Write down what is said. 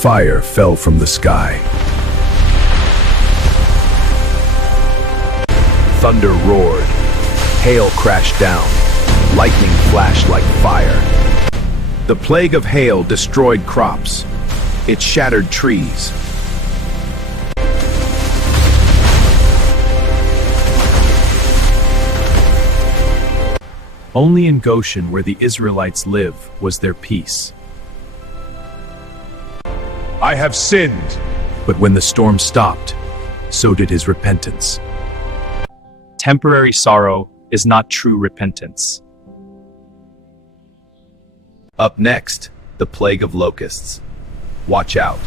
Fire fell from the sky. Thunder roared. Hail crashed down. Lightning flashed like fire. The plague of hail destroyed crops. It shattered trees. Only in Goshen, where the Israelites live, was there peace. I have sinned. But when the storm stopped, so did his repentance. Temporary sorrow is not true repentance. Up next, the plague of locusts. Watch out.